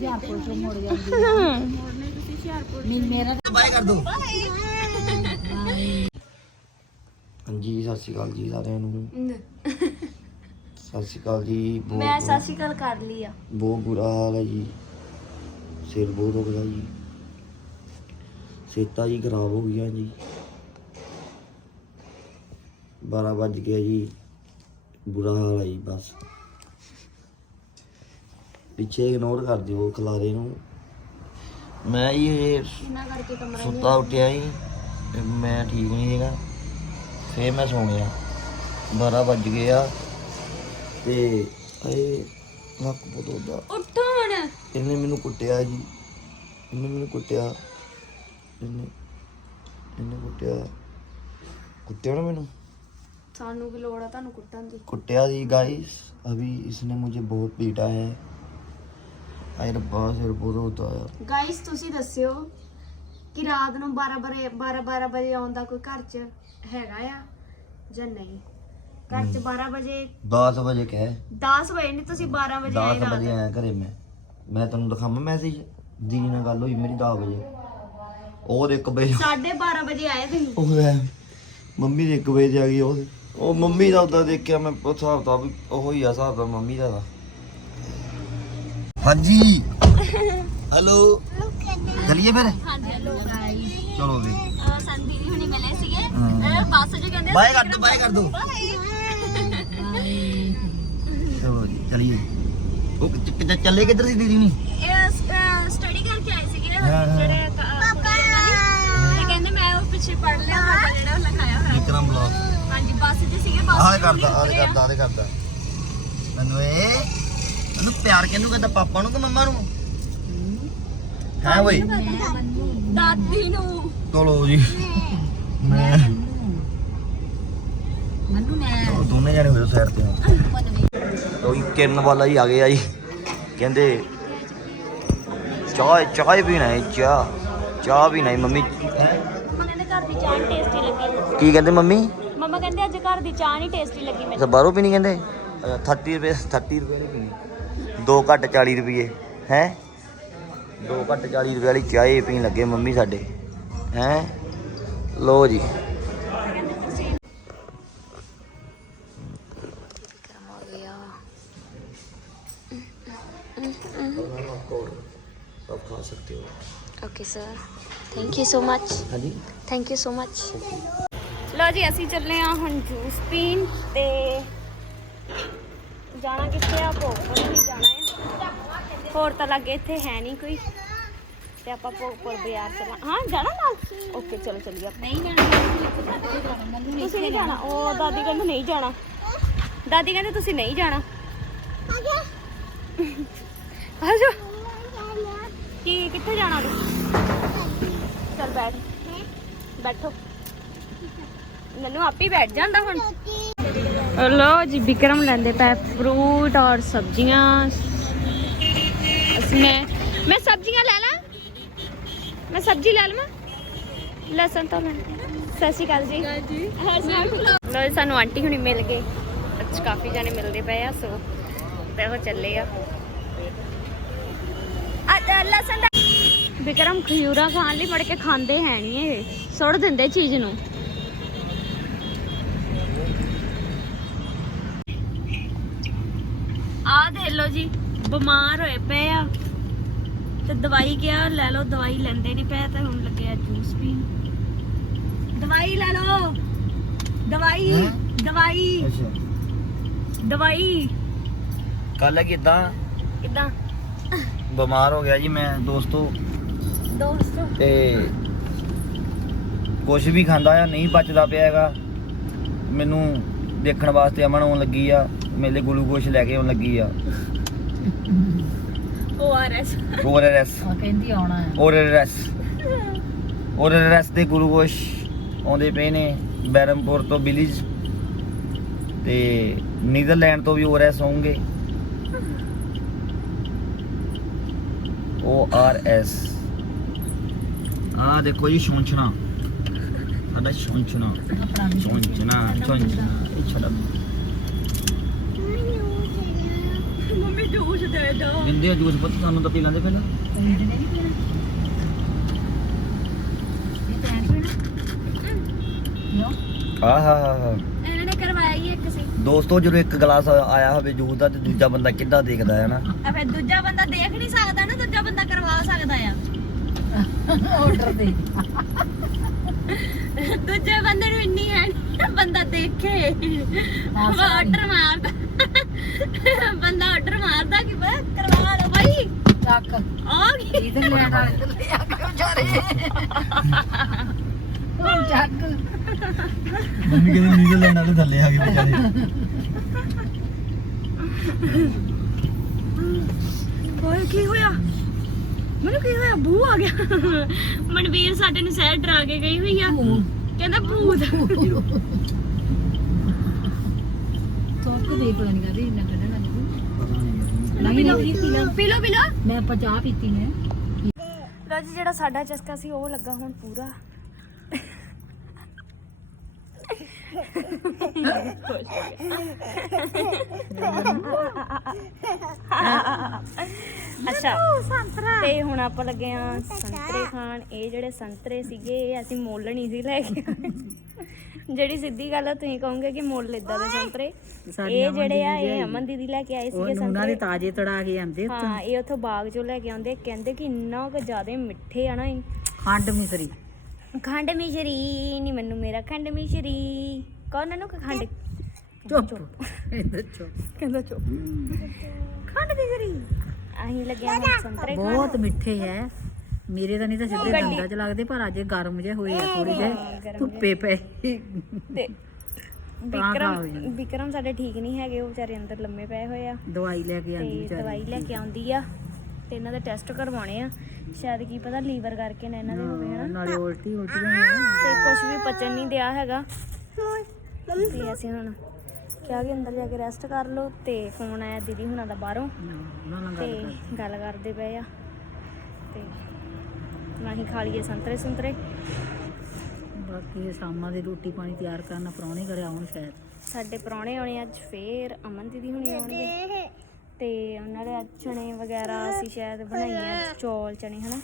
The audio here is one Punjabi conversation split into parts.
ਹੁਸ਼ਿਆਰਪੁਰ ਤੋਂ ਮੁੜ ਜਾਂਦੀ ਆ। ਨਹੀਂ ਮੇਰਾ ਬਾਏ ਕਰ ਦੋ। ਹਾਂਜੀ ਸਤਿ ਸ਼੍ਰੀ ਅਕਾਲ ਜੀ ਸਾਰਿਆਂ ਨੂੰ। ਸਤਿ ਸ਼੍ਰੀ ਅਕਾਲ ਜੀ ਬਹੁਤ ਮੈਂ ਸਤਿ ਸ਼੍ਰੀ ਅਕਾਲ ਕਰ ਲਈ ਆ। ਬਹੁਤ ਬੁਰਾ ਹਾਲ ਹੈ ਜੀ। ਸਿਰ ਬਹੁਤ ਦੁਖਦਾ ਜੀ। ਸੇਤਾ ਜੀ ਖਰਾਬ ਹੋ ਗਈਆਂ ਜੀ। 12 ਵੱਜ ਗਿਆ ਜੀ। ਬੁਰਾ ਹਾਲ ਹੈ ਜੀ ਬਸ। ਪਿੱਛੇ ਇਗਨੋਰ ਕਰ ਦਿਓ ਖਲਾਰੇ ਨੂੰ ਮੈਂ ਜੀ ਇਹ ਇਹਨਾਂ ਕਰਕੇ ਕਮਰਾ ਸੁੱਤਾ ਉੱਠਿਆ ਹੀ ਤੇ ਮੈਂ ਠੀਕ ਨਹੀਂ ਹੈਗਾ ਫੇਰ ਮੈਂ ਸੌਂ ਗਿਆ 12 ਵੱਜ ਗਏ ਆ ਤੇ ਇਹ ਲੱਕ ਬਦੋਦਾ ਉੱਠੋ ਹੁਣ ਇਹਨੇ ਮੈਨੂੰ ਕੁੱਟਿਆ ਜੀ ਇਹਨੇ ਮੈਨੂੰ ਕੁੱਟਿਆ ਇਹਨੇ ਇਹਨੇ ਕੁੱਟਿਆ ਕੁੱਟਿਆ ਨਾ ਮੈਨੂੰ ਸਾਨੂੰ ਕੀ ਲੋੜ ਆ ਤੁਹਾਨੂੰ ਕੁੱਟਣ ਦੀ कुटिया जी गाइस अभी इसने मुझे बहुत पीटा है ਆ ਯਾਰ ਬਾਹਰ ਸਿਰ ਬਹੁਤ ਹੁੰਦਾ ਯਾਰ ਗਾਇਸ ਤੁਸੀਂ ਦੱਸਿਓ ਕਿ ਰਾਤ ਨੂੰ 12 ਬਰੇ 12 12 ਵਜੇ ਆਉਂਦਾ ਕੋਈ ਘਰ 'ਚ ਹੈਗਾ ਆ ਜਾਂ ਨਹੀਂ? ਘਰ 'ਚ 12 ਵਜੇ 10 ਵਜੇ ਕਹਿ। 10 ਵਜੇ ਨਹੀਂ ਤੁਸੀਂ 12 ਵਜੇ ਆਏ 10 ਰਾਤ। ਵਜੇ ਆਇਆ ਘਰੇ ਮੈਂ। ਮੈਂ ਤੈਨੂੰ ਦਿਖਾਵਾਂ ਮੈਸੇਜ ਦੀ ਨਾਲ ਗੱਲ ਹੋਈ ਮੇਰੀ 10 ਵਜੇ। ਉਹ ਦੇ 1 ਵਜੇ 12:30 ਵਜੇ ਆਏ ਤੁਸੀਂ। ਉਹ ਲੈ ਮੰਮੀ ਦੇ 1 ਵਜੇ ਆ ਗਈ। ਉਹ ਉਹ ਮੰਮੀ ਦਾ ਉਦਾਂ ਦੇਖਿਆ ਮੈਂ ਹਿਸਾਬ ਤਾਂ ਉਹ ਹੀ ਆ ਹਿਸਾਬ ਦਾ ਮੰਮੀ ਦਾ ਤਾਂ। ਹਾਂਜੀ। ਹੈਲੋ ਚਲਿਏ ਫਿਰ? ਹਾਂਜੀ ਹਲੋ ਗਾਇਸ ਚਲੋ ਵੀ ਸੰਦੀ ਦੀ ਹੁਣੀ ਮਿਲੇ ਸੀਗੇ। ਬੱਸ 'ਚ ਕਹਿੰਦੇ ਬਾਏ ਕਰ ਦੋ ਬਾਏ ਕਰ ਦੋ। ਚਲੋ ਜੀ ਚਲਿਏ। ਉਹ ਕਿੱਦਾਂ ਚੱਲੇ ਕਿੱਧਰ ਸੀ ਦੀਦੀ ਨਹੀਂ ਸਟੱਡੀ ਕਰਕੇ ਆਏ ਸੀਗੇ। ਜਿਹੜੇ ਪਾਪਾ। ਤੇ ਕਹਿੰਦੇ ਮੈਂ ਉਹ ਪਿੱਛੇ ਪੜ ਲਿਆ ਤੁਹਾਡਾ ਜਿਹੜਾ ਉਹ ਲਿਖਾਇਆ ਹੋਇਆ। ਵਿਕਰਮ ਬਲੌਗ। ਹਾਂਜੀ ਬੱਸ 'ਚ ਸੀਗੇ ਬੱਸ ਆਹ ਕਰਦਾ ਆਹ। ਕਰਦਾ ਆਹ ਕਰਦਾ ਮੈਨੂੰ ਇਹ ਮੈਨੂੰ ਪਿਆਰ ਕਿਹਨੂੰ ਕਹਿੰਦਾ ਪਾਪਾ ਨੂੰ ਕਿ ਮੰਮਾ ਨੂੰ? ਹੈ। ਓਏ ਦਾਦੀ ਨੂੰ। ਚਲੋ ਜੀ। ਮੈਂ ਮੰਨੂ। ਮੈਂ। ਦੋਨੇ ਜਾਣੇ ਹੋਏ ਸਾਈਡ ਤੇ। ਕੋਈ ਕਿਰਨ ਵਾਲਾ ਹੀ ਆ ਗਿਆ ਜੀ। ਕਹਿੰਦੇ ਚਾਹ ਚਾਹ ਪੀਣਾ ਹੈ ਚਾਹ। ਚਾਹ ਪੀਣਾ ਹੈ ਮੰਮੀ। ਕਹਿੰਦੇ ਕੀ ਕਹਿੰਦੇ ਮੰਮੀ? ਮੰਮਾ ਕਹਿੰਦੇ ਅੱਜ ਘਰ ਦੀ ਚਾਹ ਨਹੀਂ ਟੇਸਟੀ ਲੱਗੀ ਮੈਨੂੰ। ਬਾਹਰੋਂ ਪੀਣੀ ਕਹਿੰਦੇ? ਅੱਛਾ, 30 ਰੁਪਏ 30 ਰੁਪਏ ਦੀ ਪੀਣੀ। ਦੋ ਘੱਟ 40 ਰੁਪਏ ਹੈ? ਦੋ ਘੱਟ 40 ਰੁਪਏ ਵਾਲੀ ਚਾਹ ਹੀ ਪੀਣ ਲੱਗੇ ਮੰਮੀ ਸਾਡੇ ਹੈ? ਲੋ ਜੀ। ਸਭ ਖਾ ਸਕਤੇ ਹੋ okay sir thank you so much ਹਾਂਜੀ ਥੈਂਕ ਯੂ ਸੋ ਮਚ ਲੋ ਜੀ ਅਸੀਂ ਚੱਲੇ ਆ ਹੁਣ ਜੂਸ ਪੀਣ ਤੇ ਜਾਣਾ ਕਿੱਥੇ ਆ? ਭੋਗਪੁਰ ਹੀ ਜਾਣਾ ਹੈ। ਹੋਰ ਤਾਂ ਲੱਗੇ ਇੱਥੇ ਹੈ ਨਹੀਂ ਕੋਈ। ਤੇ ਆਪਾਂ ਭੋਗਪੁਰ ਬਾਜ਼ਾਰ ਚੱਲਾਂ ਹਾਂ ਜਾਣਾ ਨਾਲ? ਓਕੇ ਚਲੋ ਚੱਲੀਏ ਆਪਾਂ। ਨਹੀਂ ਜਾਣਾ ਤੁਸੀਂ ਨਹੀਂ ਜਾਣਾ? ਉਹ ਦਾਦੀ ਕਹਿੰਦੇ ਨਹੀਂ ਜਾਣਾ। ਦਾਦੀ ਕਹਿੰਦੇ ਤੁਸੀਂ ਨਹੀਂ ਜਾਣਾ। ਆ ਜਾ ਕੀ ਕਿੱਥੇ ਜਾਣਾ ਤੂੰ ਚੱਲ ਬੈਠ। ਬੈਠੋ। ਨਨੂ ਆਪੇ ਹੀ ਬੈਠ ਜਾਂਦਾ ਹੁਣ। ਲੋ ਜੀ, ਵਿਕਰਮ ਲੈਂਦੇ ਪਏ ਫਰੂਟ ਔਰ ਸਬਜ਼ੀਆਂ। ਮੈਂ ਮੈਂ ਸਬਜ਼ੀਆਂ ਲੈ ਲਾਂ। ਮੈਂ ਸਬਜ਼ੀ ਲੈ ਲਵਾਂ। ਲਸਣ ਤਾਂ ਲੈਣਾ ਸਤਿ ਸ਼੍ਰੀ ਅਕਾਲ ਜੀ। ਲੋ ਸਾਨੂੰ ਆਂਟੀ ਹੁਣੀ ਮਿਲ ਗਏ। ਅੱਜ ਕਾਫੀ ਜਾਣੇ ਮਿਲਦੇ ਪਏ ਆ, ਸੋ ਤੇ ਉਹ ਚੱਲੇ ਆ। ਅੱਜ ਲਸਣ ਦਾ ਵਿਕਰਮ ਖਜੂਰਾ ਖਾਣ ਲਈ ਮੜ ਕੇ ਖਾਂਦੇ ਹੈ ਨਹੀਂ ਇਹ। ਸੁੱਟ ਦਿੰਦੇ ਚੀਜ਼ ਨੂੰ। ਆ ਦੇ ਲੋ ਜੀ ਬਿਮਾਰ ਹੋਏ ਪਏ ਆ। ਤੇ ਦਵਾਈ ਕਿਹਾ ਲੈ ਲਓ ਦਵਾਈ ਲੈਂਦੇ ਨਹੀਂ ਪਏ ਤੇ ਹੁਣ ਲੱਗੇ ਆ ਜੂਸ ਪੀਣ। ਦਵਾਈ ਲੈ ਲਓ ਦਵਾਈ ਹੈਂ? ਦਵਾਈ ਅੱਛਾ। ਦਵਾਈ। ਕੱਲ ਕਿਦਾਂ? ਕਿਦਾਂ? ਬਿਮਾਰ ਹੋ ਗਿਆ ਜੀ ਮੈਂ ਦੋਸਤੋ। ਦੋਸਤੋ। ਤੇ ਕੁਝ ਵੀ ਖਾਂਦਾ ਆ ਨਹੀਂ ਬਚਦਾ ਪਿਆ ਹੈਗਾ। ਮੈਨੂੰ ਦੇਖਣ ਵਾਸਤੇ ਅਮਨ ਆਉਣ ਲੱਗੀ ਆ ਮੇਲੇ ਗਲੂਕੋਸ਼ ਲੈ ਕੇ ਆਉਣ ਲੱਗੀ ਆ। ਓਆਰਐਸ ਓਆਰਐਸ ਉਹ ਕਹਿੰਦੀ ਆਉਣਾ ਹੈ ਓਆਰਐਸ ਓਆਰਐਸ ਦੇ ਗਲੂਕੋਸ਼ ਆਉਂਦੇ ਪਏ ਨੇ ਬੈਰਮਪੁਰ ਤੋਂ ਵਿਲੀਜ ਤੇ ਨੀਦਰਲੈਂਡ ਤੋਂ ਵੀ ਓਆਰਐਸ ਆਉਂਗੇ ਓ ਆਰ ਐਸ ਆ ਦੇਖੋ ਜੀ ਸ਼ੌਂਚਣਾ ਸਾਡਾ ਸ਼ੌਂਚਣਾ ਆਪਣਾ ਵੀ ਸ਼ੌਂਚਣਾ ਸ਼ੌਂਚਣਾ ਇਹ ਛੜਾ ਮੰਮੀ ਜੋ ਜੂਸ ਦੇ ਦੋ ਬਿੰਦੇ ਜੂਸ ਪੁੱਤ ਸਾਨੂੰ ਤਾਂ ਪੀ ਲਾਂਦੇ ਪਹਿਲਾਂ ਆਹ ਹਾ ਹਾ ਹਾ ਇਹਨਾਂ ਨੇ ਕਰਵਾਇਆ ਹੀ ਇੱਕ ਸੀ ਦੋਸਤੋ ਜਦੋਂ ਇੱਕ ਗਲਾਸ ਆਇਆ ਹੋਵੇ ਜੂਸ ਦਾ ਤੇ ਦੂਜਾ ਬੰਦਾ ਕਿੱਦਾਂ ਦੇਖਦਾ ਹੈ ਨਾ ਆ ਫਿਰ ਦੂਜਾ ਬੰਦਾ ਦੇਖ ਨਹੀਂ ਸਕਦਾ ਨਾ ਦੂਜਾ ਬੰਦਾ ਕਰਵਾ ਸਕਦਾ ਆ ਆਰਡਰ ਦੇ ਦੂਜੇ ਬੰਦੇ ਨੂੰ ਇੰਨੀ ਹੈ ਨੀ, ਬੰਦਾ ਦੇਖੇ। ਆਰਡਰ ਮਾਰਦਾ। ਬੰਦਾ ਆਰਡਰ ਮਾਰਦਾ ਕਿ ਬਈ ਕਰਵਾ ਲਓ ਬਾਈ। ਚੱਕ ਆ ਗਈ। ਇਧਰ ਵਾਲੇ ਲੈ ਆ ਕੇ ਵਿਚਾਰੇ। ਹੁਣ ਚੱਕ। ਮੰਮੀ ਕਹਿੰਦੀ ਨੀਂਦ ਲੈਣਾ ਤੇ ਥੱਲੇ ਆ ਕੇ ਵਿਚਾਰੇ। ਓਏ ਕੀ ਹੋਇਆ? ਮੈਨੂੰ ਕੀ ਹੋਇਆ? ਬੂ ਆ ਗਿਆ। ਮਨਵੀਰ ਸਾਡੇ ਨੂੰ ਸਹਿਰ ਡਰਾ ਕੇ ਗਈ ਹੋਈ ਆ। ਕਹਿੰਦਾ ਭੂਤ ਸੋਕ ਦੇ ਪਤਾ ਨਹੀਂ ਕਰੀ ਨਾ ਕੱਢਣਾ ਨਹੀਂ ਪੀ ਲਓ ਨਹੀਂ ਪੀ ਲਓ। ਪੀ ਲਓ ਪੀ ਲਓ। ਮੈਂ ਆਪਾਂ ਚਾਹ ਪੀਤੀ ਨੇ ਲੋ ਜੀ ਜਿਹੜਾ ਸਾਡਾ ਚਸਕਾ ਸੀ ਉਹ ਲੱਗਾ ਹੁਣ ਪੂਰਾ। ਅੱਛਾ ਤੇ ਹੁਣ ਆਪਾਂ ਲੱਗੇ ਆ ਸੰਤਰੇ ਖਾਣ। ਇਹ ਜਿਹੜੇ ਸੰਤਰੇ ਸੀਗੇ ਇਹ ਅਸੀਂ ਮੁੱਲ ਨਹੀਂ ਸੀ ਲੈ ਕੇ ਆਏ। ਜਿਹੜੀ ਸਿੱਧੀ ਗੱਲ ਆ ਤੁਸੀਂ ਕਹੋਗੇ ਕਿ ਮੁੱਲ ਇਦਾਂ ਦੇ ਸੰਤਰੇ? ਇਹ ਜਿਹੜੇ ਆ ਇਹ ਅਮਨ ਦੀਦੀ ਲੈ ਕੇ ਆਏ ਸੀਗੇ ਸੰਤਰੇ। ਤਾਜ਼ੇ ਤੜਾ ਕੇ ਆਂਦੇ ਹਾਂ ਇਹ ਉਥੋਂ ਬਾਗ ਚੋਂ ਲੈ ਕੇ ਆਉਂਦੇ। ਕਹਿੰਦੇ ਕਿ ਇੰਨਾ ਕੁ ਜ਼ਿਆਦਾ ਮਿੱਠੇ ਆ ਨਾ ਇਹ। ਖੰਡ ਮਿਸਰੀ। ਖੰਡ ਮਿਸ਼ਰੀ ਨਹੀਂ ਮੈਨੂੰ ਮੇਰਾ ਖੰਡ ਮਿਸ਼ਰੀ। ਕੌਣ ਨੂੰ ਖੰਡ। ਚੁੱਪ। ਇੱਧਰ ਚੁੱਪ। ਕਹਿੰਦਾ ਚੁੱਪ। ਖੰਡ ਮਿਸ਼ਰੀ। ਅਸੀਂ ਲੱਗਿਆ ਹੁਣ ਸੰਤਰੇ ਖਾਣ ਬਹੁਤ ਮਿੱਠੇ ਐ। ਮੇਰੇ ਤਾਂ ਨਹੀਂ ਤਾਂ ਸਿੱਧੇ ਦੰਦਾਂ ਚ ਲੱਗਦੇ ਪਰ ਅੱਜ ਗਰਮ ਜੇ ਹੋਏ ਆ ਥੋੜੀ ਗਰਮ ਧੁੱਪੇ ਪਏ। ਤੇ ਵਿਕਰਮ। ਵਿਕਰਮ ਸਾਡੇ ਠੀਕ ਨਹੀਂ ਹੈਗੇ ਉਹ ਵਿਚਾਰੇ ਅੰਦਰ ਲੰਮੇ ਪਏ ਹੋਏ ਆ। ਦਵਾਈ ਲੈ ਕੇ ਤੇ ਵਿਚਾਰੀ। ਦਵਾਈ ਲੈ ਕੇ ਆਉਂਦੀ ਆ। ਤੇ ਇਹਨਾਂ ਦੇ ਟੈਸਟ ਕਰਵਾਉਣੇ ਆ। ਸ਼ਾਇਦ ਕੀ ਪਤਾ ਲੀਵਰ ਕਰਕੇ ਨਾ ਇਹਨਾਂ ਦੇ ਹੋਵੇ ਹਨਾ? ਨਾਲੇ ਉਲਟੀ ਉਲਟੀ ਹੋਈ ਤੇ ਕੁਝ ਵੀ ਪਚਣ ਨਹੀਂ ਦਿਆ ਹੈਗਾ। ਤੇ ਅਸੀਂ ਹੁਣ ਕਿਹਾ ਕਿ ਅੰਦਰ ਜਾ ਕੇ ਰੈਸਟ ਕਰ ਲਓ ਤੇ ਫੋਨ ਆਇਆ ਦੀਦੀ ਹੁਣਾਂ ਦਾ ਬਾਹਰੋਂ। ਤੇ ਗੱਲ ਕਰ। ਗੱਲ ਕਰਦੇ ਪਏ ਆ। ਤੇ ਨਾ ਹੀ ਖਾ ਲਈਏ ਸੰਤਰੇ ਸੰਤਰੇ। ਬਾਕੀ ਇਹ ਸ਼ਾਮਾਂ ਦੀ ਰੋਟੀ ਪਾਣੀ ਤਿਆਰ ਕਰਨਾ ਪਰੌਣੇ ਘਰੇ ਆਉਣ ਸ਼ਾਇਦ। ਸਾਡੇ ਪ੍ਰਾਹੁਣੇ ਆਉਣੇ ਅੱਜ ਫੇਰ ਅਮਨ ਦੀਦੀ ਹੁਣੀ ਆਉਣਗੇ। ਤੇ ਉਹਨਾਂ ਦੇ ਅੱਜ ਚਣੇ ਵਗੈਰਾ ਅਸੀਂ ਸ਼ਾਇਦ ਬਣਾਈਏ ਅੱਜ ਚੌਲ ਚਣੇ ਹਨਾ?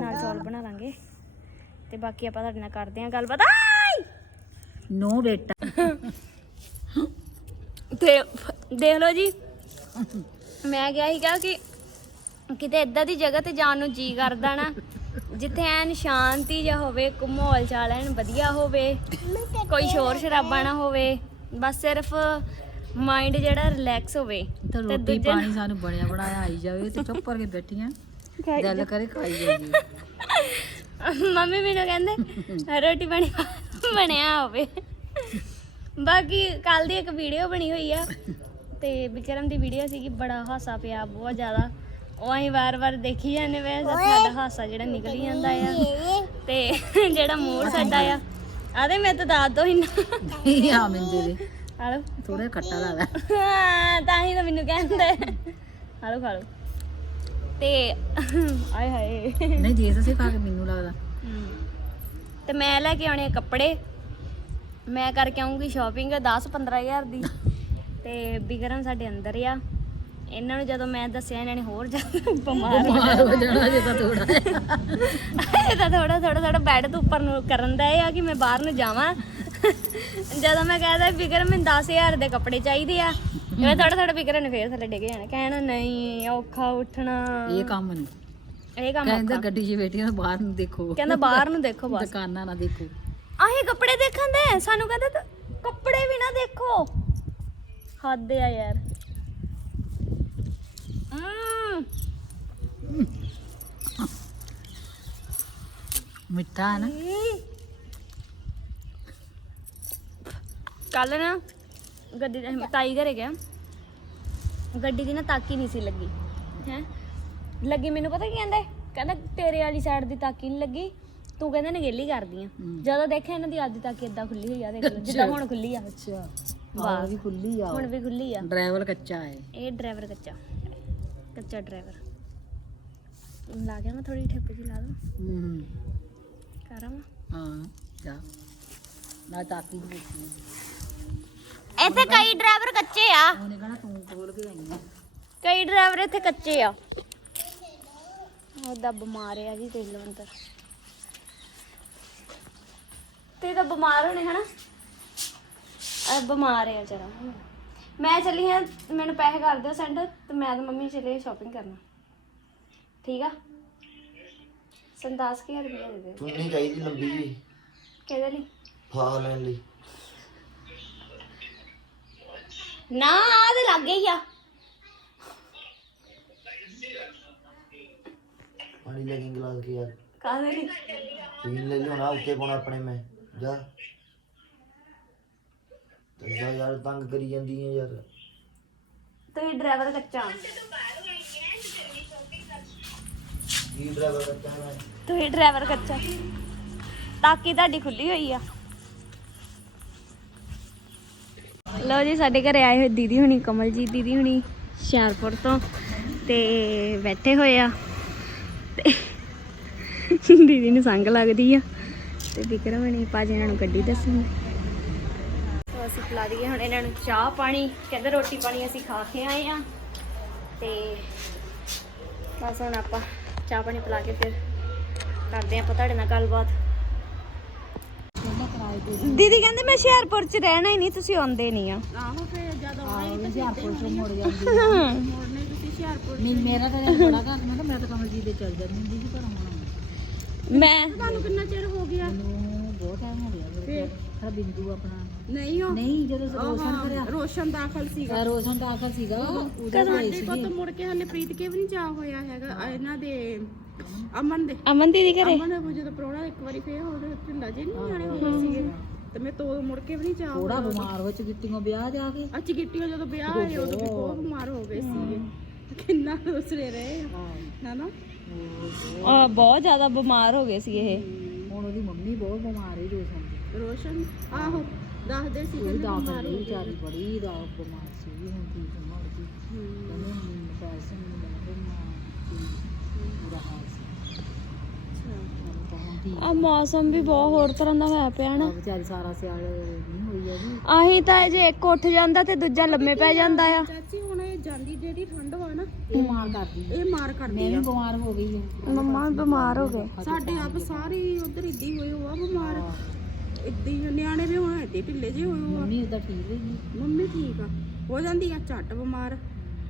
ਨਾਲ ਚੌਲ ਬਣਾ ਲਾਂਗੇ। ਤੇ ਬਾਕੀ ਆਪਾਂ ਤੁਹਾਡੇ ਨਾਲ ਕਰਦੇ ਆਂ ਗੱਲਬਾਤ। ਆਈ! ਨੋ ਬੇਟਾ। ਤੇ ਦੇਖ ਲਓ ਜੀ ਮੈਂ ਕਿਹਾ ਸੀਗਾ ਕਿ ਕਿਤੇ ਇਦਾਂ ਦੀ ਜਗ੍ਹਾ ਤੇ ਜਾਣ ਨੂੰ ਜੀ ਕਰਦਾ ਨਾ ਜਿੱਥੇ ਐਨ ਸ਼ਾਂਤੀ ਜਿਹਾ ਹੋਵੇ ਕੋ ਮਾਹੌਲ ਚਾਲ ਐਨ ਵਧੀਆ ਹੋਵੇ ਕੋਈ ਸ਼ੋਰ ਸ਼ਰਾਬਾ ਨਾ ਹੋਵੇ ਬਸ ਸਿਰਫ ਮਾਈਂਡ ਜਿਹੜਾ ਰਿਲੈਕਸ ਹੋਵੇ ਤੇ ਰੋਟੀ ਦੂਜੇ ਪਾਣੀ ਸਾਨੂੰ ਬਣਿਆ ਬਣਾਇਆ ਆਈ ਜਾਵੇ ਤੇ ਚੁੱਪ ਕਰਕੇ ਬੈਠੀਆਂ। ਦਿਲ ਕਰੇ ਖਾਈ ਜਾਈਏ। ਮੰਮੀ ਮੈਨੂੰ ਕਹਿੰਦੇ ਰੋਟੀ ਪਾਣੀ ਬਣਿਆ ਹੋਵੇ। ਬਾਕੀ ਕੱਲ ਦੀ ਇੱਕ ਵੀਡੀਓ ਬਣੀ ਹੋਈ ਆ ਤੇ ਵਿਕਰਮ ਦੀ ਵੀਡੀਓ ਸੀਗੀ ਬੜਾ ਹਾਸਾ ਪਿਆ ਬਹੁਤ ਜ਼ਿਆਦਾ। ਉਹ ਅਸੀਂ ਵਾਰ-ਵਾਰ ਦੇਖੀ ਜਾਂਦੇ ਵੇ ਸਾਡਾ ਹਾਸਾ ਜਿਹੜਾ ਨਿਕਲ ਹੀ ਜਾਂਦਾ ਆ। ਤੇ ਜਿਹੜਾ ਮੂਡ ਸਾਡਾ ਆ ਆਦੇ ਮੈਂ ਤਾਂ ਦੱਸ ਦੋ ਇੰਨਾ ਆ ਮਿੰਦੇ ਦੇ। ਹਾਲੋ ਥੋੜਾ ਖੱਟਾ ਲਾ ਲੈ। ਤਾਂ ਹੀ ਤਾਂ ਮੈਨੂੰ ਕਹਿੰਦੇ। ਹਾਲੋ ਖਾਲੋ ਤੇ ਆਏ ਹਾਏ। ਨਹੀਂ ਜੇ ਅਸੀਂ ਖਾ ਕੇ ਮੈਨੂੰ ਲੱਗਦਾ। ਤੇ ਮੈਂ ਲੈ ਕੇ ਆਉਣੇ ਕੱਪੜੇ। ਮੈਂ ਕਰਕੇ ਆਉਂਗੀ ਸ਼ਾਪਿੰਗ 10 15000 ਦੀ। ਤੇ ਬਿਕਰਮ ਸਾਡੇ ਅੰਦਰ ਆ। ਇਹਨਾਂ ਨੂੰ ਜਦੋਂ ਮੈਂ ਦੱਸਿਆ ਇਹਨਾਂ ਨੇ ਹੋਰ ਜ਼ਿਆਦਾ ਬਿਮਾਰ ਹੋ ਮਾਰ ਹੋ ਜਾਣਾ। ਜੇ ਤਾਂ ਥੋੜਾ ਇਹ ਤਾਂ ਥੋੜਾ ਥੋੜਾ ਥੋੜਾ ਬੈੱਡ ਤੋਂ ਉੱਪਰ ਨੂੰ ਕਰਨ ਦਾ ਇਹ ਆ ਕਿ ਮੈਂ ਬਾਹਰ ਨੂੰ ਜਾਵਾਂ। ਜਦੋਂ ਮੈਂ ਕਹਿੰਦਾ ਬਿਕਰਮ ਮੈਨੂੰ 10000 ਦੇ ਕੱਪੜੇ ਚਾਹੀਦੇ ਆ। ਇਹ ਥੋੜਾ ਥੋੜਾ ਬਿਕਰਮ ਨੇ ਫੇਰ ਥੱਲੇ ਡਿੱਗ ਜਾਣਾ। ਕਹਿਣਾ ਨਹੀਂ ਔਖਾ ਉੱਠਣਾ। ਇਹ ਕੰਮ ਨਹੀਂ। ਇਹ ਕੰਮ ਕਹਿੰਦਾ ਗੱਡੀ 'ਚ ਬੈਠੀਆਂ ਤਾਂ ਬਾਹਰ ਨੂੰ ਦੇਖੋ। ਕਹਿੰਦਾ ਬਾਹਰ ਨੂੰ ਦੇਖੋ ਬਸ। ਦੁਕਾਨਾਂ ਨਾ ਦੇਖੋ। ਆਹੇ ਕੱਪੜੇ ਦੇਖਣ ਦੇ। ਸਾਨੂੰ ਕਹਿੰਦਾ ਕੱਪੜੇ ਵੀ ਨਾ ਦੇਖੋ। ਹੱਦ ਆ ਯਾਰ। ਮਿੱਠਾ ਨਾ। ਕੱਲ ਨਾ ਗੱਡੀ ਦੇ ਤਾਈ ਘਰੇ ਗਿਆ। ਗੱਡੀ ਦੀ ਨਾ ਤਾਕੀ ਨਹੀਂ ਸੀ ਲੱਗੀ। ਹੈ? ਲੱਗੀ ਮੈਨੂੰ ਪਤਾ ਕੀ ਕਹਿੰਦਾ? ਕਹਿੰਦਾ ਤੇਰੇ ਵਾਲੀ ਸਾਈਡ ਦੀ ਤਾਕੀ ਨਹੀਂ ਲੱਗੀ ਤੂੰ ਕਹਿੰਦਾ ਨਗੇਲੀ ਕਰਦੀ ਆ। ਜਦੋਂ ਦੇਖਿਆ ਇਹਨਾਂ ਦੀ ਆਦੀ ਤਾਕੀ ਇਦਾਂ ਖੁੱਲੀ ਹੋਈ ਆ ਦੇਖ ਲਓ ਜਿੱਦਾਂ ਹੁਣ ਖੁੱਲੀ ਆ। ਅੱਛਾ। ਵਾਹ। ਵੀ ਖੁੱਲੀ ਆ। ਹੁਣ ਵੀ ਖੁੱਲੀ ਆ। ਡਰਾਈਵਰ ਕੱਚਾ ਹੈ। ਇਹ ਡਰਾਈਵਰ ਕੱਚਾ। ਕੱਚਾ ਡਰਾਈਵਰ। ਲਾ ਗਿਆ ਮੈਂ ਥੋੜੀ ਠੇਪੇ ਜੀ ਲਾ ਦਵਾਂ ਹੂੰ। ਕਰਾਂ ਹਾਂ ਜਾ। ਨਾ ਤਾਕੀ ਦੀ ਦੇਖੀ ਇੱਥੇ ਕਈ ਡਰਾਈਵਰ ਕੱਚੇ ਆ। ਉਹਨੇ ਕਹਣਾ ਤੂੰ ਖੋਲ ਕੇ ਆਈ ਆ ਕਈ ਡਰਾਈਵਰ ਇੱਥੇ ਕੱਚੇ ਆ। ਉਹਦਾ ਬਿਮਾਰ ਆ ਜੀ ਦੇਖ ਲਓ ਅੰਦਰ। ਤੇ ਤਾਂ ਬਿਮਾਰ ਹੋਣੇ ਹਨਾ। ਆ ਬਿਮਾਰ ਆ ਜਰਾ। ਮੈਂ ਚੱਲੀ ਹਾਂ ਮੈਨੂੰ ਪੈਸੇ ਕਰ ਦਿਓ ਸੈਂਡ ਤੇ ਮੈਂ ਤੇ ਮੰਮੀ ਚੱਲੇ ਸ਼ਾਪਿੰਗ ਕਰਨ। ਠੀਕ ਆ? ਸੰਦਾਸ ਕੀ ਰੁਪਏ ਦੇ ਦੇ। ਨਹੀਂ ਚਾਹੀਦੀ ਲੰਬੀ ਜੀ ਕਿਹਦੇ ਲਈ? ਫਾ ਲੈਣ ਲਈ। ਨਾ ਆ ਤੇ ਲੱਗ ਗਈ ਆ। ਪਾਣੀ ਲੈ ਕੇ ਗਲਾਸ ਕੇ ਯਾਰ ਕਾਹਦੇ ਲਈ? ਪੀਣ ਲੈ ਲਿਓ ਨਾ ਉੱਤੇ ਕੋਣਾ ਆਪਣੇ ਮੈਂ ਜਾ। ਤੇ ਜਾ ਯਾਰ ਤੰਗ ਕਰੀ ਜਾਂਦੀ ਹੈ ਯਾਰ। ਤੁਸੀਂ ਡਰਾਈਵਰ ਕੱਚਾ। ਕੀ ਡਰਾਈਵਰ ਕਰਤਾ ਮੈਂ? ਤੁਸੀਂ ਡਰਾਈਵਰ ਕੱਚਾ। ਤਾਕੀ ਤੁਹਾਡੀ ਖੁੱਲੀ ਹੋਈ ਆ। ਲਓ ਜੀ, ਸਾਡੇ ਘਰੇ ਆਏ ਹੋਏ ਦੀਦੀ ਹੁਣੀ, ਕਮਲਜੀਤ ਦੀਦੀ ਹੁਣੀ ਹੁਸ਼ਿਆਰਪੁਰ ਤੋਂ ਤੇ ਬੈਠੇ ਹੋਏ ਆ। ਤੇ ਦੀਦੀ ਨੂੰ ਸੰਗ ਲੱਗਦੀ ਆ। ਤੇ ਵਿਕਰਮ ਨੇ ਭਾਜੀ ਇਹਨਾਂ ਨੂੰ ਗੱਡੀ ਦੱਸਣ। ਸੋ ਅਸੀਂ ਪਿਲਾ ਦਈਏ ਹੁਣ ਇਹਨਾਂ ਨੂੰ ਚਾਹ ਪਾਣੀ। ਕਹਿੰਦੇ ਰੋਟੀ ਪਾਣੀ ਅਸੀਂ ਖਾ ਕੇ ਆਏ ਆ। ਤੇ ਬਸ ਹੁਣ ਆਪਾਂ ਚਾਹ ਪਾਣੀ ਪਿਲਾ ਕੇ ਫਿਰ ਕਰਦੇ ਆਪਾਂ ਤੁਹਾਡੇ ਨਾਲ ਗੱਲਬਾਤ। ਦੀਦੀ ਕਹਿੰਦੇ ਮੈਂ ਹੁਸ਼ਿਆਰਪੁਰ ਚ ਰਹਿਣਾ ਹੀ ਨਹੀਂ ਤੁਸੀਂ ਆਉਂਦੇ ਨਹੀਂ ਆ। ਆਹੋ ਹੁਸ਼ਿਆਰਪੁਰ ਤੋਂ ਮੁੜ ਜਾਂਦੀ ਨਹੀਂ ਮੇਰਾ ਤਾਂ ਬੜਾ ਘਰ ਮੈਂ ਕਿਹਾ ਮੈਂ ਤਾਂ ਕਮਲਜੀਤ ਦੇ ਚੱਲ ਜਾਂਦੀ ਹੁੰਦੀ ਸੀ ਪਰ ਹੁਣ ਮੈਂ ਤੁਹਾਨੂੰ ਕਿੰਨਾ ਚਿਰ ਹੋ ਗਿਆ? ਬਹੁਤ ਟਾਈਮ ਹੋ ਗਿਆ ਫਿਰ? ਸਾਡਾ ਬਿੰਦੂ ਆਪਣਾ ਨਹੀਂ ਉਹ ਨਹੀਂ ਜਦੋਂ ਰੋਸ਼ਨ ਕਰਿਆ। ਰੋਸ਼ਨ ਦਾਖਲ ਸੀਗਾ। ਅਹ ਰੋਸ਼ਨ ਦਾ ਆਖਰ ਸੀਗਾ ਉਹਦਾ ਹੋਏ ਸਾਡੇ ਕੋਲ ਤਾਂ ਮੁੜ ਕੇ ਹਲੇ ਪ੍ਰੀਤ ਕੇ ਵੀ ਨਹੀਂ ਜਾ ਹੋਇਆ ਹੈਗਾ ਆ ਇਹਨਾਂ ਦੇ ਅਮਨ ਦੇ। ਅਮਨ ਦੀਦੀ ਘਰੇ? ਅਮਨ ਉਹ ਜਦੋਂ ਪ੍ਰੋਣਾ ਇੱਕ ਵਾਰੀ ਫੇਰ ਉਹਦੇ ਢਿੱਲਾ ਜੇ ਨਹੀਂ ਜਾਣੇ ਹੋਏ ਸੀਗੇ। ਤੇ ਮੈਂ ਤੋਂ ਮੁੜ ਕੇ ਵੀ ਨਹੀਂ ਜਾ ਥੋੜਾ ਬਿਮਾਰ ਹੋ ਚ ਗਿੱਟੀਆਂ ਵਿਆਹ ਜਾ ਕੇ। ਅੱਛੀ ਗਿੱਟੀ ਜਦੋਂ ਵਿਆਹ ਹੋਏ ਉਦੋਂ ਵੀ ਬਹੁਤ ਬਿਮਾਰ ਹੋ ਗਏ ਸੀਗੇ। ਕਿੰਨਾ ਦੂਸਰੇ ਰਹੇ ਹਨਾ? ਆ ਬਹੁਤ ਜ਼ਿਆਦਾ ਬਿਮਾਰ ਹੋ ਗਏ ਸੀ ਇਹ। ਹੁਣ ਉਹਦੀ ਮੰਮੀ ਬਹੁਤ ਬਿਮਾਰ ਹੈ ਰੋਸ਼ਨ? ਆਹੋ। ਦੱਸਦੇ ਸੀ ਵਿਚਾਰੀ ਬੜੀ ਦਾ ਬਿਮਾਰ ਸੀ ਹੁਣ ਕਹਿੰਦੇ ਹੁਣ ਪੈਸੇ ਨਹੀਂ ਪੂਰਾ ਹਾਲ ਸੀ। ਆ ਮੌਸਮ ਵੀ ਬਹੁਤ ਹੋਰ ਤਰ੍ਹਾਂ ਦਾ ਹੋਇਆ ਪਿਆ ਨਾ। ਵਿਚਾਰੀ ਸਾਰਾ ਸਿਆਲ ਨਹੀਂ ਹੋਈ ਹੈ ਜੀ ਆਹੀ ਤਾਂ ਜੇ ਇੱਕ ਉੱਠ ਜਾਂਦਾ ਤੇ ਦੂਜਾ ਲੰਮੇ ਪੈ ਜਾਂਦਾ ਆ। ਚਾਚੀ ਹੁਣ ਇਹ ਜਾਂਦੀ ਜਿਹੜੀ ਠੰਡ ਵਾ ਨਾ ਇਹ ਮਾਰ ਕਰਦੀ ਇਹ ਮਾਰ ਕਰਦੀ ਮੈਂ ਵੀ ਬਿਮਾਰ ਹੋ ਗਈ ਹਾਂ। ਮੰਮਾ ਬਿਮਾਰ ਹੋ ਗਏ। ਸਾਡੇ ਆਪ ਸਾਰੇ ਉਧਰ ਇੱਦੀ ਹੋਏ ਹੋ ਆ ਬਿਮਾਰ। ਇੱਦੀ ਨਿਆਣੇ ਵੀ ਹੁਣ ਇੱਦੇ ਢਿੱਲੇ ਜਿਹੇ ਹੋਏ ਹੋ ਆ। ਮੰਮੀ ਉਹਦਾ ਠੀਕ ਹੈਗੀ ਮੰਮੀ ਠੀਕ ਆ। ਹੋ ਜਾਂਦੀ ਆ ਝੱਟ ਬਿਮਾਰ।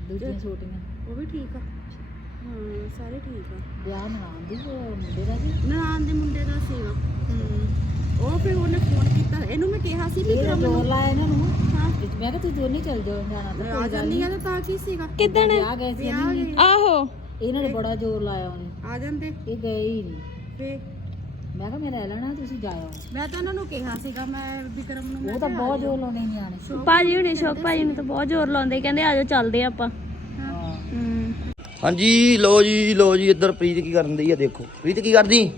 ਦੂਜੀਆਂ ਛੋਟੀਆਂ। ਉਹ ਵੀ ਠੀਕ ਆ। ਹਾਂ ਸਾਰੇ ਠੀਕ ਆ। ਵਿਆਹ ਨਨਾਣ ਦੀ ਤੇ ਮੁੰਡੇ ਦਾ ਵੀ? ਨਨਾਣ ਦੇ ਮੁੰਡੇ ਦਾ ਸੀਗਾ ਹੂੰ। ਉਹ ਫਿਰ ਉਹਨੇ ਫੋਨ ਕੀਤਾ। ਇਹਨੂੰ ਮੈਂ ਕਿਹਾ ਸੀ ਵੀ ਇਹ ਫਿਰ ਜ਼ੋਰ ਲਾਇਆ ਇਹਨਾਂ ਨੂੰ। ਹਾਂ। ਮੈਂ ਕਿਹਾ ਤੂੰ ਦੋਨੇ ਚੱਲ ਜਾਓ ਜਾਣਾ ਤਾਂ ਆ ਜਾਂਦੀ ਆ ਤਾਂ ਤਾਂ ਕੀ ਸੀਗਾ? ਕਿੱਦਣ? ਵਿਆਹ ਗਏ ਸੀ ਵਿਆਹ ਗਏ। ਆਹੋ। ਇਹਨਾਂ ਨੇ ਬੜਾ ਜ਼ੋਰ ਲਾਇਆ ਉਹਨੇ। ਆ ਜਾਂਦੇ। ਇਹ ਗਏ ਹੀ ਨਹੀਂ। ਫੇ ਮੈਂ ਕਿਹਾ ਮੈਂ ਰਹਿ ਲੈਣਾ ਤੁਸੀਂ ਜਾਇਓ ਮੈਂ ਤਾਂ ਉਹਨਾਂ ਨੂੰ ਕਿਹਾ ਸੀਗਾ ਮੈਂ ਵਿਕਰਮ ਨੂੰ ਮੈਂ ਉਹ ਤਾਂ ਬਹੁਤ ਜ਼ੋਰ ਲਾਉਂਦੇ ਨਹੀਂ ਆਣੇ ਭਾਜੀ ਹੁਣੇ ਸ਼ੌਕ ਭਾਜੀ ਨੂੰ ਤਾਂ ਬਹੁਤ ਜ਼ੋਰ ਲਾਉਂਦੇ ਕਹਿੰਦੇ ਆਜੋ ਚੱਲਦੇ ਆਪਾਂ। ਹਾਂ। ਹੂੰ। ਹਾਂਜੀ ਲੋ ਜੀ ਲੋ ਜੀ ਇੱਧਰ ਪ੍ਰੀਤ ਕੀ ਕਰਨ ਦਈ ਆ ਦੇਖੋ। ਪ੍ਰੀਤ ਕੀ ਕਰਦੀ?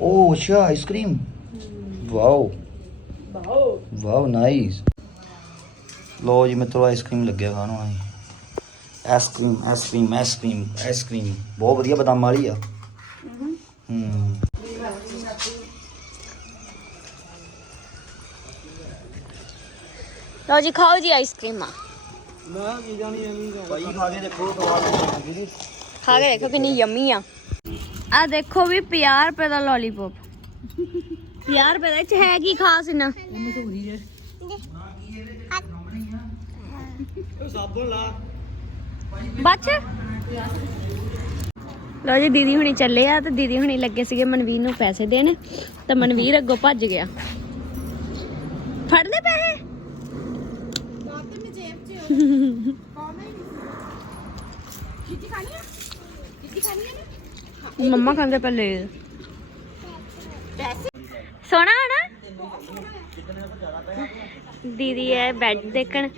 ਓ ਅੱਛਾ ice cream. Wow. Wow wow nice ਲੋ ਜੀ ਮਿੱਤਰੋ ਆਈਸਕ੍ਰੀਮ ਲੱਗਿਆ ਖਾਣ ਜੀ ਆਈਸਕ੍ਰੀਮ ਆਈਸਕ੍ਰੀਮ ਆਈਸਕ੍ਰੀਮ ਆਈਸਕ੍ਰੀਮ ਬਹੁਤ ਵਧੀਆ ਬਦਾਮ ਵਾਲੀ ਆ। ਲਓ ਜੀ ਖਾਓ ਜੀ ਆਈਸਕ੍ਰੀਮਾਂ ਭਾਈ ਖਾ ਕੇ ਦੇਖੋ ਸਵਾਦ ਜੀ। ਖਾ ਕੇ ਦੇਖੋ ਕਿੰਨੀ ਯੰਮੀ ਆ। ਆ ਦੇਖੋ ਵੀ 50 ਰੁਪਏ ਦਾ ਲੋਲੀਪੌਪ 50 ਰੁਪਏ ਦਾ ਚ ਹੈ ਕੀ ਖਾਸ ਇੰਨਾ? ਮਸ਼ਹੂਰੀ ਹੈ ਬੱਚ ਲਓ ਜੀ, ਦੀਦੀ ਹੁਣੀ ਚੱਲੇ ਆ ਤੇ ਦੀਦੀ ਹੁਣੀ ਲੱਗੇ ਸੀਗੇ ਮਨਵੀਰ ਨੂੰ ਪੈਸੇ ਦੇਣ, ਤੇ ਮਨਵੀਰ ਅੱਗੋਂ ਭੱਜ ਗਿਆ। ਫੜ ਲੈ ਪੈਸੇ? ਮੰਮਾ ਕਹਿੰਦੇ ਪਹਿਲੇ। ਸੋਹਣਾ ਹੈ ਨਾ ਦੀਦੀ, ਇਹ ਬੈੱਡ ਦੇਖਣ।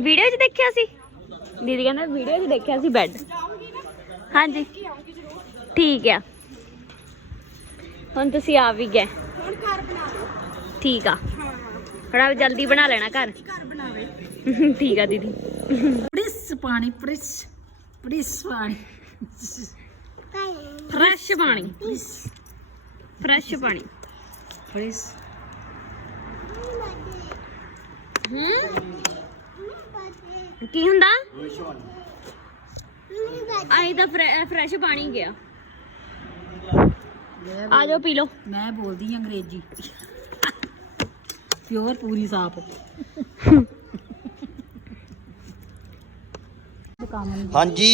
ਵੀਡੀਓ 'ਚ ਦੇਖਿਆ ਸੀ? ਦੀਦੀ ਕਹਿੰਦਾ ਵੀਡੀਓ 'ਚ ਦੇਖਿਆ ਸੀ ਬੈੱਡ ਹਾਂਜੀ। ਠੀਕ ਆ। ਹੁਣ ਤੁਸੀਂ ਆ ਵੀ ਗਏ। ਹੁਣ ਘਰ ਬਣਾ ਲਓ। ਠੀਕ ਆ। ਹਾਂ ਥੋੜਾ ਜਲਦੀ ਬਣਾ ਲੈਣਾ ਘਰ। ਘਰ ਬਣਾਵੇ। ਠੀਕ ਆ ਦੀਦੀ। ਪ੍ਰਿਸ ਪਾਣੀ ਪ੍ਰਿਸ ਪ੍ਰਿਸ ਪਾਣੀ। ਫਰੈਸ਼ ਪਾਣੀ ਫਰੈਸ਼। ਪਾਣੀ। ਪ੍ਰਿਸ ਹੂੰ ਕੀ ਹੁੰਦਾ? ਆਈ ਤਾਂ ਫਰੈਸ਼ ਪਾਣੀ ਗਿਆ। ਆ ਜਾਓ ਪੀ ਲਓ। ਮੈਂ ਬੋਲਦੀ ਆਂ ਅੰਗਰੇਜ਼ੀ। ਪਿਓਰ ਪੂਰੀ ਸਾਫ਼ ਹਾਂਜੀ।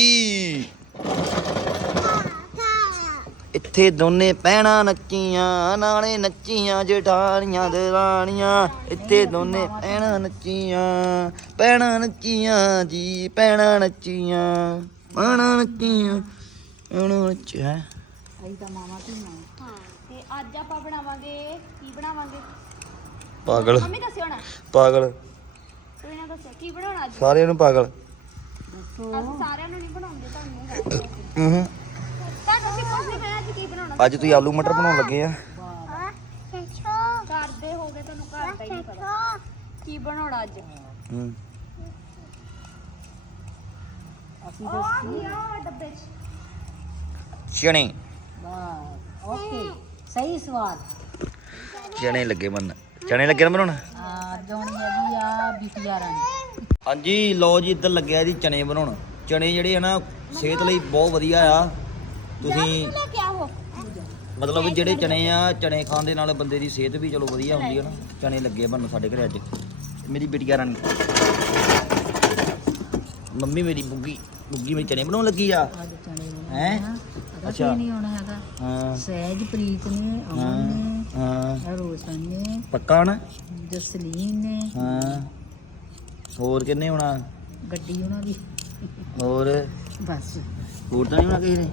ਇੱਥੇ ਦੋਨੇ ਪਹਿਣਾ ਨੱਚੀਆਂ ਨਾਲੇ ਨੱਚੀਆਂ ਜਠਾਣੀਆਂ ਦਰਾਣੀਆਂ ਇੱਥੇ ਦੋਨੇ ਪਹਿਣਾ ਨੱਚੀਆਂ ਪਹਿਣਾ ਨੱਚੀਆਂ ਜੀ ਪਹਿਣਾ ਨੱਚੀਆਂ। ਪਹਿਣਾ ਨੱਚੀਆਂ ਪਹਿਣਾ ਨੱਚੀਆਂ। ਅਸੀਂ ਤਾਂ ਮਾਵਾ ਧੀਆਂ ਹਾਂ ਤੇ ਅੱਜ ਆਪਾਂ ਬਣਾਵਾਂਗੇ ਕੀ ਬਣਾਵਾਂਗੇ? ਪਾਗਲ। ਮੰਮੀ ਦੱਸਿਓ ਨਾ। ਪਾਗਲ। ਤੁਸੀਂ ਨਾ ਦੱਸਿਓ ਕੀ ਬਣਾਉਣਾ ਅੱਜ? ਸਾਰਿਆਂ ਨੂੰ ਪਾਗਲ। ਦੱਸੋ। ਅਸੀਂ ਸਾਰਿਆਂ ਨੂੰ ਨਹੀਂ ਬਣਾਉਂਦੇ ਤੁਹਾਨੂੰ ਦੱਸਦੇ ਹੂੰ। ਤਾਂ ਅਸੀਂ ਕੁਝ ਨਹੀਂ ਕਹਿਣਾ ਅੱਜ ਕੀ ਬਣਾਉਣਾ? ਅੱਜ ਤੁਸੀਂ ਆਲੂ ਮਟਰ ਬਣਾਉਣ ਲੱਗੇ ਆ। ਕਰਦੇ ਹੋਗੇ ਤੁਹਾਨੂੰ ਘਰ ਦਾ ਹੀ ਨਹੀਂ ਪਤਾ। ਕੀ ਬਣਾਉਣਾ ਅੱਜ? ਹੂੰ। ਅਸੀਂ ਆ ਦੱਸੀ ਗਿਆ ਡੱਬੇ 'ਚ। ਚਣੇ। ਬਸ ਓਕੇ ਸਹੀ ਸਵਾਦ ਚਣੇ ਲੱਗੇ ਬਣ ਚਣੇ ਲੱਗੇ ਨਾ ਬਣਾਉਣ ਆ ਜੋਣੀ ਹੈਗੀ ਆ ਬਿਟਿਆ ਰਾਣੀ ਹਾਂਜੀ ਲਓ ਜੀ ਇੱਧਰ ਲੱਗਿਆ ਜੀ ਚਣੇ ਬਣਾਉਣ। ਚਣੇ ਜਿਹੜੇ ਆ ਨਾ ਸਿਹਤ ਲਈ ਬਹੁਤ ਵਧੀਆ ਆ। ਤੁਸੀਂ ਲੈ ਮਤਲਬ ਜਿਹੜੇ ਚਣੇ ਆ ਚਣੇ ਖਾਣ ਦੇ ਨਾਲ ਬੰਦੇ ਦੀ ਸਿਹਤ ਵੀ ਚਲੋ ਵਧੀਆ ਹੁੰਦੀ ਹੈ ਨਾ। ਚਣੇ ਲੱਗੇ ਬਣਨ ਸਾਡੇ ਘਰੇ ਅੱਜ। ਮੇਰੀ ਬਿਟੀਆ ਰਾਣੀ ਮੰਮੀ ਮੇਰੀ ਬੁੱਗੀ ਬੁੱਗੀ ਮੇਰੀ ਚਣੇ ਬਣਾਉਣ ਲੱਗੀ ਆ। ਅੱਜ ਚਣੇ ਹੈਂ? ਅੱਛਾ। ਅੱਛਾ। ਨਹੀਂ ਹੋਣਾ ਹੈਗਾ। ਹਾਂ। ਸਹਿਜ ਪ੍ਰੀਤ ਨੇ ਅਮਨ ਨੇ ਹਾਂ। ਹਾਂ ਰੋਸ਼ਨ ਨੇ ਪੱਕਾ ਨਾ ਜਸਲੀਨ ਨੇ। ਹਾਂ। ਹੋਰ ਕਿੰਨੇ ਹੋਣਾ? ਗੱਡੀ ਉਹਨਾਂ ਦੀ। ਹੋਰ? ਬਸ। ਹੋਰ ਤਾਂ ਨਹੀਂ ਹੋਣਾ ਕਿਸੇ ਨੇ?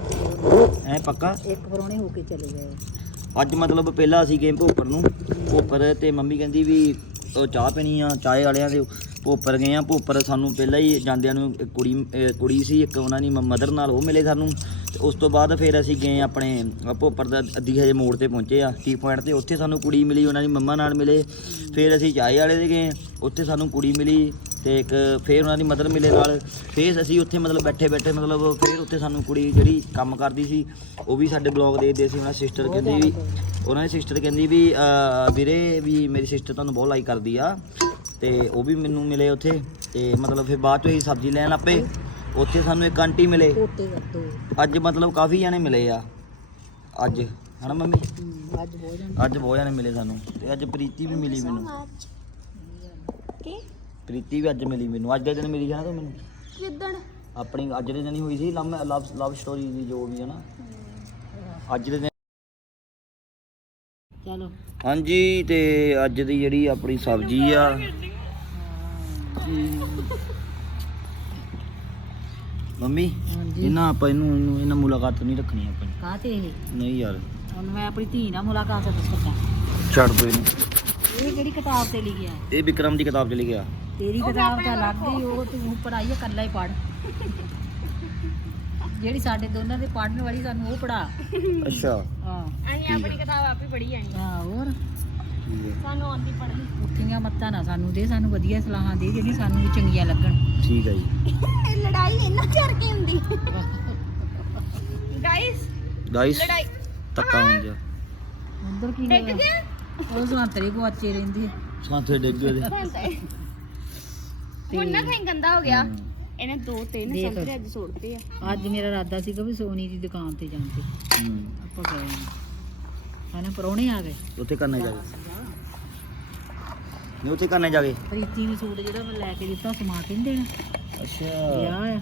ਐ ਪੱਕਾ? ਇੱਕ ਪਰੋਣੇ ਹੋ ਕੇ ਚਲੇ ਗਏ। ਅੱਜ ਮਤਲਬ ਪਹਿਲਾਂ ਅਸੀਂ ਗਏ ਭੋਪਰ ਨੂੰ। ਭੋਪਰ ਤੇ ਮੰਮੀ ਕਹਿੰਦੀ ਵੀ ਉਹ ਚਾਹ ਪੀਣੀ ਆ, ਚਾਹ ਵਾਲਿਆਂ ਦੇ ਭੋਪਰ ਗਏ ਆ। ਭੋਪਰ ਸਾਨੂੰ ਪਹਿਲਾਂ ਹੀ ਜਾਂਦਿਆਂ ਨੂੰ ਇੱਕ ਕੁੜੀ, ਅਹ ਕੁੜੀ ਸੀ, ਇੱਕ ਉਹਨਾਂ ਦੀ ਮਦਰ ਨਾਲ ਉਹ ਮਿਲੇ ਸਾਨੂੰ। ਤੇ ਉਸ ਤੋਂ ਬਾਅਦ ਫਿਰ ਅਸੀਂ ਗਏ ਆਪਣੇ, ਅਹ ਭੋਪਰ ਦਾ ਅੱਧੀ ਹਜੇ ਮੋੜ ਤੇ ਪਹੁੰਚੇ ਆ, ਟੀ ਪੁਆਇੰਟ ਤੇ। ਉੱਥੇ ਸਾਨੂੰ ਕੁੜੀ ਮਿਲੀ, ਉਹਨਾਂ ਦੀ ਮੰਮਾ ਨਾਲ ਮਿਲੇ। ਫਿਰ ਅਸੀਂ ਚਾਹ ਵਾਲੇ ਦੇ ਗਏ, ਉੱਥੇ ਸਾਨੂੰ ਕੁੜੀ ਮਿਲੀ। ਤੇ ਇੱਕ ਫਿਰ ਉਹਨਾਂ ਦੀ ਮਦਰ ਮਿਲੇ ਨਾਲ ਫਿਰ ਅਸੀਂ ਉੱਥੇ ਮਤਲਬ ਬੈਠੇ ਬੈਠੇ ਮਤਲਬ ਫਿਰ ਉੱਥੇ ਸਾਨੂੰ ਕੁੜੀ ਜਿਹੜੀ ਕੰਮ ਕਰਦੀ ਸੀ ਉਹ ਵੀ ਸਾਡੇ ਬਲੌਗ ਦੇਖਦੇ ਸੀ ਉਹਨਾਂ ਸਿਸਟਰ ਕਹਿੰਦੀ ਵੀ ਉਹਨਾਂ ਦੀ ਸਿਸਟਰ ਕਹਿੰਦੀ ਵੀ ਵੀਰੇ ਵੀ ਮੇਰੀ ਸਿਸਟਰ ਤੁਹਾਨੂੰ ਬਹੁਤ ਲਾਈਕ ਕਰਦੀ ਆ ਤੇ ਉਹ ਵੀ ਮੈਨੂੰ ਮਿਲੇ ਉੱਥੇ ਤੇ ਮਤਲਬ ਫਿਰ ਬਾਅਦ ਚੋਂ ਅਸੀਂ ਸਬਜ਼ੀ ਲੈਣ ਲੱਪੇ ਉੱਥੇ ਸਾਨੂੰ ਇੱਕ ਆਂਟੀ ਮਿਲੇ। ਅੱਜ ਮਤਲਬ ਕਾਫੀ ਜਾਣੇ ਮਿਲੇ ਆ ਅੱਜ ਹਨਾ ਮੰਮੀ? ਹਮ, ਅੱਜ ਬਹੁਤ ਜਣ। ਅੱਜ ਬਹੁਤ ਜਾਣੇ ਮਿਲੇ ਸਾਨੂੰ ਤੇ ਅੱਜ ਪ੍ਰੀਤੀ ਵੀ ਮਿਲੀ ਮੈਨੂੰ। ਕੀ? ਪ੍ਰੀਤੀ ਵੀ ਅੱਜ ਮਿਲੀ ਮੈਨੂੰ। ਅੱਜ ਦੇ ਦਿਨ ਮਿਲੀ ਨਾ ਤੂੰ ਮੈਨੂੰ? ਕਿੱਦਣ? ਆਪਣੀ ਅੱਜ ਦੇ ਦਿਨ ਹੀ ਹੋਈ ਸੀ ਲਵ ਲਵ ਲਵ ਸਟੋਰੀ ਦੀ ਜੋ ਵੀ ਹੈ ਨਾ। ਅੱਜ ਦੇ ਦਿਨ ਚਲੋ। ਹਾਂਜੀ ਤੇ ਅੱਜ ਦੀ ਜਿਹੜੀ ਆਪਣੀ ਸਬਜ਼ੀ ਆ। ਮੰਮੀ ਹਾਂਜੀ। ਇਹਨਾਂ ਆਪਾਂ ਇਹਨੂੰ ਇਹਨੂੰ ਇਹਨਾਂ ਮੁਲਾਕਾਤ ਨਹੀਂ ਰੱਖਣੀ ਆਪਾਂ ਨੇ। ਕਾਹਤੇ ਇਹ? ਨਹੀਂ ਯਾਰ। ਹੁਣ ਮੈਂ ਆਪਣੀ ਧੀ ਨਾਲ ਮੁਲਾਕਾਤ ਕਰਦਾ। ਛੱਡ ਦੋ ਇਹਨੂੰ। ਇਹ ਕਿਹੜੀ ਕਿਤਾਬ ਤੇ ਲਿਖਿਆ? ਹੈ? ਇਹ ਵਿਕਰਮ ਦੀ ਕਿਤਾਬ 'ਚ ਲਿਖਿਆ। ਤੇਰੀ ਕਿਤਾਬ ਤਾਂ ਲੱਗ ਗਈ ਉਹ ਤੂੰ ਪੜਾਈ ਇਕੱਲਾ ਹੀ ਪੜ ਜਿਹੜੀ ਸਾਡੇ ਦੋਨਾਂ ਦੇ ਪੜਨ ਵਾਲੀ ਸਾਨੂੰ ਉਹ ਪੜਾ ਅੱਛਾ। ਹਾਂ। ਅਸੀਂ ਆਪਣੀ ਕਿਤਾਬ ਆਪੇ ਪੜ੍ਹੀ ਜਾਣੀ ਹਾਂ ਹੋਰ? ਠੀਕ ਹੈ ਸਾਨੂੰ ਆਉਂਦੀ ਪੜ੍ਹਨੀ। ਉੱਠੀਆਂ ਮੱਤਾਂ ਨਾ ਸਾਨੂੰ ਦੇ ਸਾਨੂੰ ਵਧੀਆ ਸਲਾਹਾਂ ਦੇ ਜਿਹੜੀਆਂ ਸਾਨੂੰ ਵੀ ਚੰਗੀਆਂ ਲੱਗਣ। ਠੀਕ ਹੈ ਜੀ। ਲੜਾਈ ਇੰਨਾ ਚਿਰ ਕੀ ਹੁੰਦੀ? ਗਾਇਸ ਗਾਇਸ ਲੜਾਈ। ਤੱਕਾ ਹੋ। ਜਾ ਅੰਦਰ ਕੀ ਡਿੱਗ ਹੋਇਆ? ਗਿਆ? ਉਹ ਸੰਤਰੇ ਗਵਾਚੇ ਰਹਿੰਦੇ ਆ। ਸਾਥੇ ਡਿੱਗ ਗਏ ਹੁਣ ਨਾ ਖਾਈ ਗੰਦਾ ਹੋ ਗਿਆ। ਹਮ। ਇਹਨੇ ਦੋ ਤਿੰਨ ਦੇਖ। ਸੰਤਰੇ ਅੱਜ ਸੁੱਟਦੇ ਆ। ਅੱਜ ਮੇਰਾ ਇਰਾਦਾ ਸੀਗਾ ਵੀ ਸੋਨੀ ਦੀ ਦੁਕਾਨ ਤੇ ਜਾਂਦੇ ਹੂੰ। ਆਪਾਂ ਗਏ ਨੀ। ਹਨਾ ਪਰੋਣੇ ਆ ਗਏ। ਉੱਥੇ ਕਰਨੇ ਜਾ ਕੇ। ਨਹੀਂ ਉੱਥੇ ਕਰਨੇ ਜਾ ਕੇ। ਪ੍ਰੀਤੀ ਨੂੰ ਸੂਟ ਜਿਹੜਾ ਮੈਂ ਲੈ ਕੇ ਦਿੱਤਾ ਸਮਾ ਕੇ ਨੀ ਦੇਣਾ? ਅੱਛਾ। ਵਿਆਹ ਆ।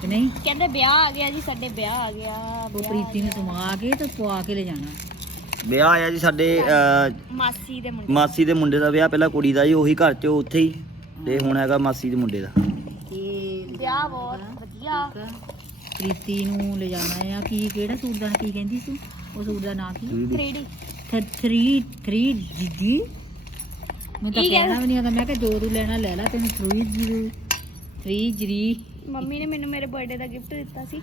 ਕਿ ਨਹੀਂ? ਕਹਿੰਦੇ ਵਿਆਹ ਆ ਗਿਆ ਜੀ ਸਾਡੇ ਵਿਆਹ ਆ ਗਿਆ ਉਹ ਪ੍ਰੀਤੀ ਨੂੰ ਸਮਾ ਕੇ ਤੇ ਪਵਾ ਕੇ ਲੈ ਜਾਣਾ। ਵਿਆਹ ਆਇਆ ਜੀ ਸਾਡੇ ਅਹ, ਮਾਸੀ ਦੇ ਮੁੰਡੇ ਮਾਸੀ ਦੇ ਮੁੰਡੇ ਦਾ ਵਿਆਹ ਪਹਿਲਾਂ ਕੁੜੀ ਦਾ ਜੀ ਉਹੀ ਘਰ 'ਚ ਉੱਥੇ ਹੀ। ਤੇ ਹੁਣ ਹੈਗਾ ਮਾਸੀ ਦੇ ਮੁੰਡੇ ਦਾ। ਤੇ ਵਿਆਹ ਬਹੁਤ ਵਧੀਆ ਠੀਕ ਆ। ਪ੍ਰੀਤੀ ਨੂੰ ਲੈ ਜਾਣਾ ਆ। ਕੀ ਕਿਹੜਾ ਸੂਟ ਦਾ ਕੀ ਕਹਿੰਦੀ ਤੂੰ ਉਹ ਸੂਟ ਦਾ ਨਾਂ ਕੀ? 3D 3 3 ਜੀ ਮੈਂ ਤਾਂ ਕੀ ਕਹਿ- ਕਹਿਣਾ ਵੀ ਨਹੀਂ ਮੈਂ ਕਿਹਾ ਤੂੰ ਲੈਣਾ ਲੈ ਲੈ ਤੈਨੂੰ 3 ਜੀ 3 ਜੀ ਮੰਮੀ ਨੇ ਮੈਨੂੰ ਮੇਰੇ ਬਰਥਡੇ ਦਾ ਗਿਫਟ ਦਿੱਤਾ ਸੀ।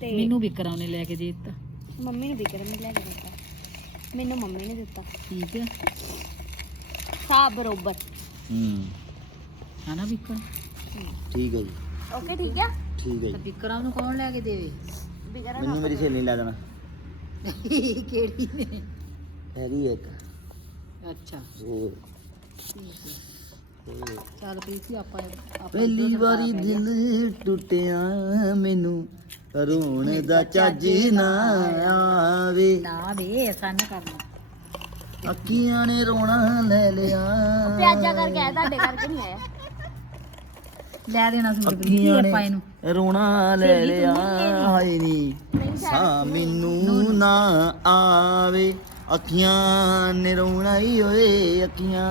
ਤੇ ਮੈਨੂੰ ਵਿਕਰਾਂ ਨੇ ਲੈ ਕੇ ਦੇ ਦਿੱਤਾ। ਮੰਮੀ ਨੇ ਵਿਕਰਮ ਨੇ ਲੈ ਕੇ ਦਿੱਤਾ। ਮੈਨੂੰ ਮੰਮੀ ਨੇ ਦਿੱਤਾ। ਠੀਕ ਹੈ ਸਾਬ ਬਰੋਬਰ। ਹੂੰ। ਹਨਾ ਵਿਕਰ ਠੀਕ ਹੈ ਜੀ। ਓਕੇ ਠੀਕ ਆ? ਠੀਕ ਹੈ ਤਾਂ ਜੀ ਵਿਕਰਾਂ ਨੂੰ ਕੌਣ ਲੈ ਕੇ ਦੇਵੇ? ਵਿਕਰਮ ਮੈਨੂੰ ਮੇਰੀ ਸਹੇਲੀ ਨੇ ਲੈ ਦੇਣਾ ਕਿਹੜੀ ਨੇ? ਹੈਗੀ ਇੱਕ। ਅੱਛਾ। ਹੋਰ। ਚੱਲ ਪ੍ਰੀਤੀ ਆਪਾਂ ਆਪਾਂ ਪਹਿਲੀ ਵਾਰੀ ਦਿਲ ਟੁੱਟਿਆ ਮੈਨੂੰ। ਰੋਣ ਦਾ ਚੱਜ ਨਾ ਆਵੇ। ਨਾ ਵੇ ਐਸਾ ਨਾ ਕਰਨਾ। ਅੱਖੀਆਂ ਨੇ ਰੋਣਾ ਲੈ ਲਿਆ। ਪਿਆਜ਼ਾ ਕਰਕੇ ਆਇਆ ਤੁਹਾਡੇ ਕਰਕੇ ਨਹੀਂ ਆਇਆ। ਲੈ ਦੇਣਾ ਸੂਟ ਪ੍ਰੀਤੀ ਅੱਖੀਆਂ ਆਪਾਂ ਇਹਨੂੰ। ਨੇ ਰੋਣਾ ਲੈ ਲਿਆ। ਹਾਏ ਨੀ। ਸਾ ਮੈਨੂੰ ਨਾ ਆਵੇ। ਅੱਖੀਆਂ ਨੇ ਰੋਣਾ ਹੀ ਓਏ ਅੱਖੀਆਂ।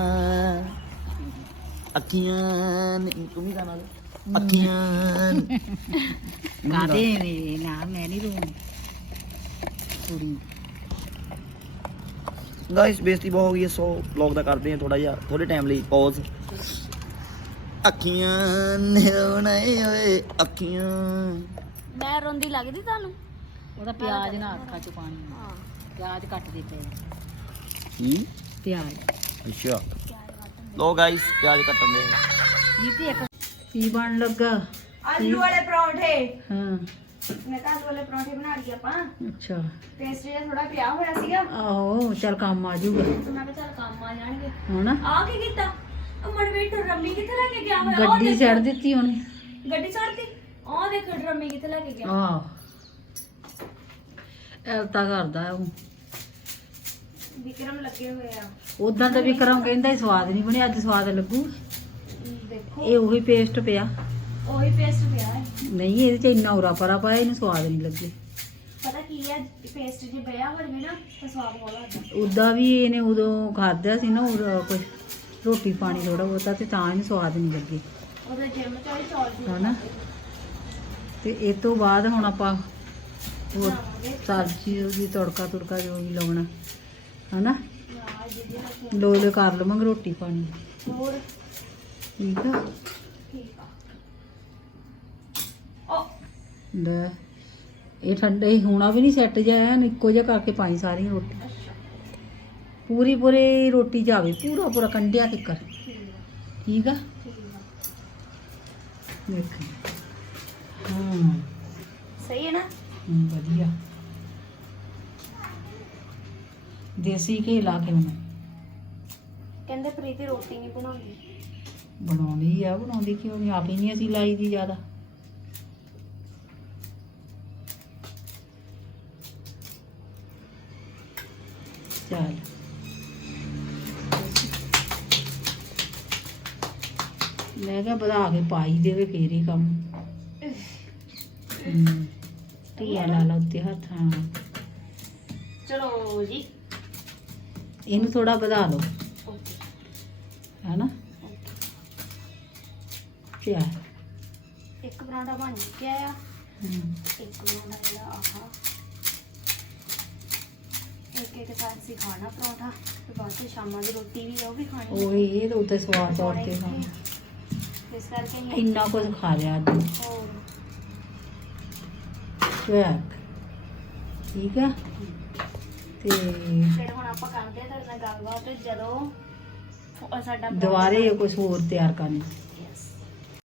ਅੱਖੀਆਂ ਨੇ ਤੂੰ ਵੀ ਗਾਣਾ ਗਾ। ਅੱਖੀਆਂ ਨੇ- ਕਾਦੇ ਨੇ? ਨਾ ਮੈਂ ਨਹੀਂ ਰੋਣੀ ਕੁੜੀ। ਗਾਇਸ ਬੇਇੱਜ਼ਤੀ ਬਹੁਤ ਹੋ ਗਈ ਹੈ ਸੋ ਵਲੌਗ ਦਾ ਕਰਦੇ ਹਾਂ ਥੋੜਾ ਜਿਹਾ ਥੋੜੇ ਟਾਈਮ ਲਈ ਪੌਜ਼ ਅੱਖੀਆਂ ਨੇ ਰੋਣਾ ਹੀ ਓਏ ਅੱਖੀਆਂ। ਮੈਂ ਰੋਂਦੀ ਲੱਗਦੀ ਤੁਹਾਨੂੰ? ਉਹਦਾ ਪਿਆਜ਼ ਨਾ ਅੱਖਾਂ ਚ ਪਾਣੀ। ਹਾਂ। ਪਿਆਜ਼ ਕੱਟ ਦਿੱਤੇ। ਕੀ? ਪਿਆਜ਼। ਅੱਛਾ। ਲੋ ਗਾਇਸ ਪਿਆਜ਼ ਕੱਟਣ ਦੇ ਨੀਤੀ ਇੱਕ ਕੀ ਬਣ ਲੱਗਾ? ਆਲੂ ਵਾਲੇ ਪਰੌਂਠੇ। ਹਾਂ। ਮੈਂ ਤਾਂ ਆਲੂ ਵਾਲੇ ਪਰੌਂਠੇ ਬਣਾ ਲਈ ਆਪਾਂ। ਅੱਛਾ। ਪੇਸਟਰੀ ਦਾ ਥੋੜਾ ਪਿਆ ਹੋਇਆ ਸੀਗਾ। ਆਹੋ ਚੱਲ ਕੰਮ ਆ ਜਾਊਗਾ। ਤੇ ਮੈਂ ਕਿਹਾ ਚੱਲ ਕੰਮ ਆ ਜਾਣਗੇ। ਹਣਾ ਆ ਕੀ ਕੀਤਾ? ਮਨਵੀਰ ਰੰਮੀ ਕਿੱਥੇ ਲੈ ਕੇ ਗਿਆ ਹੋਇਆ? ਉਹ ਗੱਡੀ ਦੇਖ। ਛੱਡ ਦਿੱਤੀ ਉਹਨੇ। ਗੱਡੀ ਛੱਡਤੀ ਉਹ ਦੇਖ ਰੰਮੀ ਕਿੱਥੇ ਲੈ ਕੇ ਗਿਆ। ਆਹ। ਇਹ ਤਾਂ ਕਰਦਾ ਉਹ। ਵਿਕਰਮ ਲੱਗੇ ਹੋਏ ਆ। ਉਦਾਂ ਤਾਂ ਵਿਕਰਮ ਕਹਿੰਦਾ ਸੀ ਸਵਾਦ ਨਹੀਂ ਬਣਿਆ ਅੱਜ ਸਵਾਦ ਲੱਗੂ। ਦੇਖੋ। ਇਹ ਉਹੀ ਪੇਸਟ ਪਿਆ। ਉਹੀ ਪੇਸਟ ਪਿਆ ਹੈ। ਨਹੀਂ ਇਹਦੇ ਚ ਇੰਨਾ ਉਰਾ ਪਰਾ ਪਾਇਆ ਇਹਨੂੰ ਸਵਾਦ ਨਹੀਂ ਲੱਗੇ। ਪਤਾ ਕੀ ਹੈ ਪੇਸਟ ਜੇ ਪਿਆ ਹੋ ਜਵੇ ਨਾ ਤਾਂ ਸਵਾਦ ਲੱਗਦਾ। ਉਦਾਂ ਵੀ ਇਹਨੇ ਉਦੋਂ ਖਾਧਿਆ ਸੀ ਨਾ ਉਦੋਂ ਕੁਝ ਰੋਟੀ ਪਾਣੀ ਥੋੜਾ ਬਹੁਤਾ ਤੇ ਤਾਂ ਇਹਨੂੰ ਸਵਾਦ ਨਹੀਂ ਲੱਗੇ। ਉਹਦੇ ਜਿਮ ਚ ਵੀ ਚੌਲ ਸੀ। ਹਨਾ? ਤੇ ਇਹ ਤੋਂ ਬਾਅਦ ਹੁਣ ਆਪਾਂ ਹੋਰ ਸਬਜ਼ੀ ਉਹਦੀ ਤੜਕਾ ਤੁੜਕਾ ਜੋ ਵੀ ਲਾਉਣਾ। ਹਨਾ ਨਾਲ ਜਿਹਦੇ ਨਾਲ ਲੋ ਲੋ ਕਰ ਲਵਾਂਗੇ ਰੋਟੀ ਪਾਣੀ ਹੋਰ ਠੀਕ ਆ ਠੀਕ ਆ ਉਹ ਲੈ ਇਹ ਠੰਡੇ ਹੀ ਹੋਣਾ ਵੀ ਨਹੀਂ ਸੈੱਟ ਜਾਇਆ ਇੱਕੋ ਜਿਹਾ ਕਰਕੇ ਪਾਈ ਸਾਰੀ ਰੋਟੀ ਅੱਛਾ ਪੂਰੀ ਪੂਰੀ ਰੋਟੀ ਜਾਵੇ ਪੂਰਾ ਪੂਰਾ ਕੰਡਿਆ ਤਿੱਕਰ ਠੀਕ ਆ ਠੀਕ ਆ ਠੀਕ ਆ ਦੇਖ ਹਾਂ ਸਹੀ ਹੈ ਨਾ ਹਮ, ਵਧੀਆ ਦੇਸੀ ਘੀ ਲਾ ਕੇ ਉਹਨੇ ਕਹਿੰਦੇ ਪ੍ਰੀਤੀ ਰੋਟੀ ਨਹੀਂ ਬਣਾਉਂਦੀ। ਬਣਾਉਂਦੀ ਆ ਬਣਾਉਂਦੀ ਕਿਉਂ ਨਹੀਂ? ਆਪ ਹੀ ਨਹੀਂ ਅਸੀਂ ਲਾਈ ਦੀ ਜ਼ਿਆਦਾ। ਚੱਲ। ਮੈਂ ਕਿਹਾ ਵਧਾ ਕੇ ਪਾਈ ਦੇਵੇ ਫੇਰ ਹੀ ਕੰਮ। ਹਮ ਧੀਆ ਲਾ ਲਾ ਉੱਤੇ ਹੱਥ। ਹਾਂ ਚਲੋ ਜੀ। ਇਹਨੂੰ ਥੋੜਾ ਵਧਾ ਲਓ। ਹੈਨਾ? ਪਿਆਰ ਇੱਕ ਪਰਾਂਠਾ ਬਣ ਚੁੱਕਿਆ ਆ। ਇੱਕ ਪਰਾਂਠਾ ਜਿਹੜਾ ਆਹਾ। ਇੱਕ ਇੱਕ ਫੈਂਸੀ ਖਾਣਾ ਪਰੌਂਠਾ। ਤੇ ਬਾਅਦ ਚ ਸ਼ਾਮਾਂ ਦੀ ਰੋਟੀ ਵੀ ਉਹ ਵੀ ਖਾਣੀ। ਹੈ। ਉਹ ਇਹ ਤਾਂ ਉੱਤੇ ਸਵਾਦ ਤੌਰ ਤੇ ਖਾਣਾ। ਇਸ ਕਰਕੇ ਹੀ ਇੰਨਾ ਕੁਝ ਖਾ ਲਿਆ ਅੱਜ। ਹੋਰ। ਠੀਕ ਆ? ਤੇ ਫਿਰ ਹੁਣ ਆਪਾਂ ਕਰਦੇ ਹਾਂ ਤੁਹਾਡੇ ਨਾਲ ਗੱਲਬਾਤ ਜਦੋਂ ਸਾਡਾ ਦੁਬਾਰੇ ਕੁਝ ਹੋਰ ਤਿਆਰ ਕਰਨਾ।